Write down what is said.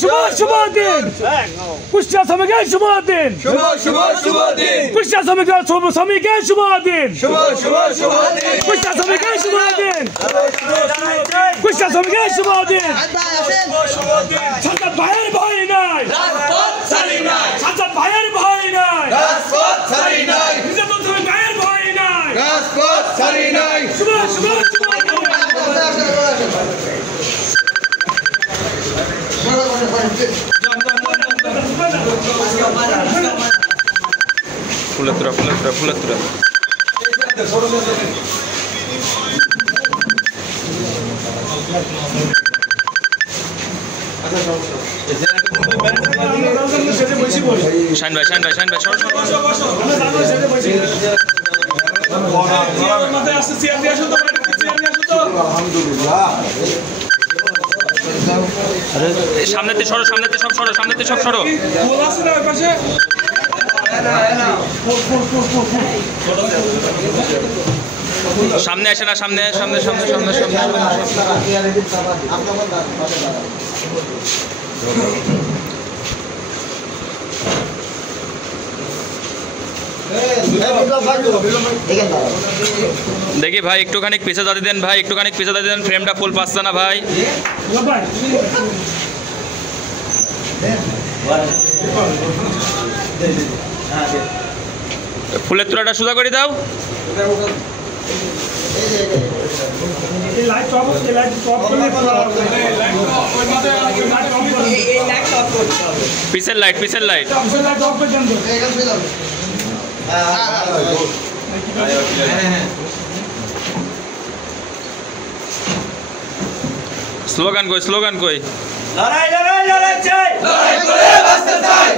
শুভ দিন কুষ্টিয়া শ্রমিকের শুভ দিন কুষ্টিয়া শ্রমিকের শুভ দিন কুষ্টিয়া শ্রমিকের শুভ দিন কুষ্টিয়া শ্রমিকের শুভ দিন সাজ্জাদ ভাইয়ের ভয় নাই সাজ্জাদ ভাইয়ের ভয় নাই ভাইয়ের ভয় নাই শুভ ফুলেতুরা শাইন ভাই সামনেতে সরো সব সরো সামনে আসে না সামনে দেখি ভাই একটুখানি পিছে দাঁড়িয়ে দেন ফ্রেমটা ফুল পাচ্ছে না ভাই ফুলের তোড়াটা সোজা করে দাও পিসের লাইট স্লোগান কই লড়াই চাই লড়াই করে বাঁচতে চাই